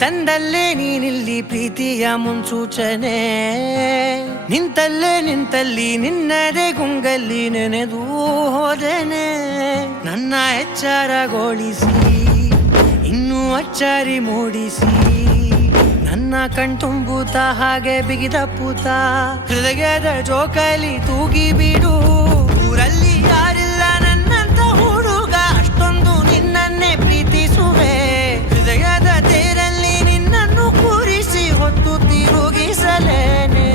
ತಂದಲ್ಲೇ ನೀನಿಲ್ಲಿ ಪ್ರೀತಿಯ ಮುನ್ಸೂಚನೆ, ನಿಂತಲ್ಲಿ ನಿನ್ನದೇ ಗುಂಗಲ್ಲಿ ನೆನೆದು ಹೋದೆನೆ. ನನ್ನ ಎಚ್ಚರಗೊಳಿಸಿ ಇನ್ನೂ ಅಚ್ಚರಿ ಮೂಡಿಸಿ, ನನ್ನ ಕಣ್ತುಂಬುತ್ತ ಹಾಗೆ ಬಿಗಿದಪ್ಪುತ್ತ ಹೃದಯದ ಜೋಕಾಲಿ ತೂಗಿ ಬಿಡು. ಊರಲ್ಲಿ ಯಾರಿಲ್ಲ ನನ್ನಂತ ಹುಡುಗ, ಅಷ್ಟೊಂದು ನಿನ್ನನ್ನೇ ಪ್ರೀತಿಸುವೆ. ಹೃದಯದ ತೇರಲ್ಲಿ ನಿನ್ನನ್ನು ಕೂರಿಸಿ ಹೊತ್ತು ತಿರುಗಿಸಲೇನೆ.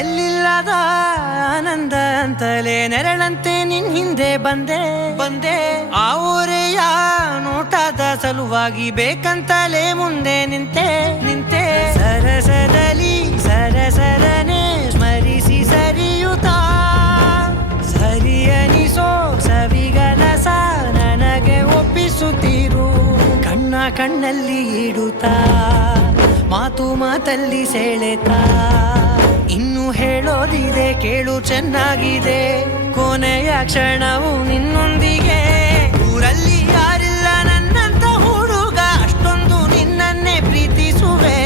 ಎಲ್ಲಿಲ್ಲದ ಆನಂದ ಅಂತಲೇ ನೆರಳಂತೆ ನಿನ್ ಹಿಂದೆ ಬಂದೆ. ಆ ಊರೆಯ ನೋಟದ ಸಲುವಾಗಿ ಬೇಕಂತಲೇ ಮುಂದೆ ನಿಂತೆ. ಸರಸದಲ್ಲಿ ಸರಸರನೆ ಸ್ಮರಿಸಿ ಸರಿಯುತ್ತಾ, ಸರಿಯನಿಸೋ ಸವಿಗನಸ ನನಗೆ ಒಪ್ಪಿಸುತ್ತೀರು. ಕಣ್ಣಲ್ಲಿ ಇಡುತ್ತಾ, ಮಾತಲ್ಲಿ ಸೆಳೆತಾ, ಇನ್ನು ಹೇಳೋದಿದೆ ಕೇಳು ಚೆನ್ನಾಗಿದೆ. ಕೊನೆಯ ಕ್ಷಣವು ನಿನ್ನೊಂದಿಗೆ. ಊರಲ್ಲಿ ಯಾರಿಲ್ಲ ನನ್ನಂತ ಹುಡುಗ, ಅಷ್ಟೊಂದು ನಿನ್ನನ್ನೇ ಪ್ರೀತಿಸುವೆ.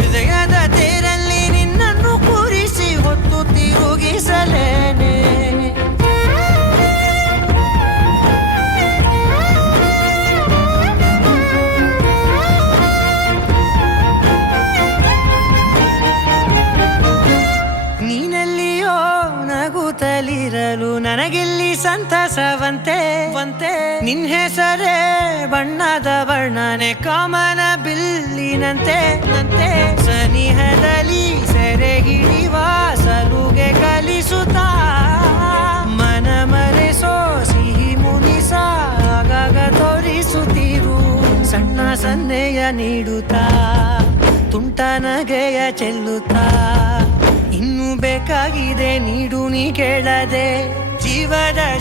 ಹೃದಯದ ತೇರಲ್ಲಿ ನಿನ್ನನ್ನು ಕೂರಿಸಿ ಹೊತ್ತು ತಿರುಗಿಸಲೇನೆ. ನೀನೆಲ್ಲಿಯೋ ನಗುತ್ತಲಿರಲು ನನಗೆಲ್ಲಿ ಸಂತಸವಂತೆ. ನಿನ್ ಹೆಸರೇ ಬಣ್ಣದ ವರ್ಣನೆ ಕಾಮನ ಬಿಲ್ಲಿನಂತೆ. ಸನಿಹದಲ್ಲಿ ಸೆರೆ ಹಿಡಿಯುವ ಸಲುಗೆ ಕಲಿಸುತ್ತಾ, ಮನ ಮರೆಸೋ ಸಿಹಿ ಮುನಿಸ ಆಗಾಗ ತೋರಿಸುತ್ತೀರು. ಸಣ್ಣ ಸನ್ನೆಯ ನೀಡುತ್ತಾ, ತುಂಟ ನಗೆಯ ಚೆಲ್ಲುತ್ತಾ, ಇನ್ನು ಬೇಕಾಗಿದೆ ನೀಡು ನೀ ಕೇಳದೆ.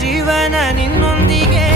ಜೀವನ ನಿನ್ನೊಂದಿಗೆ.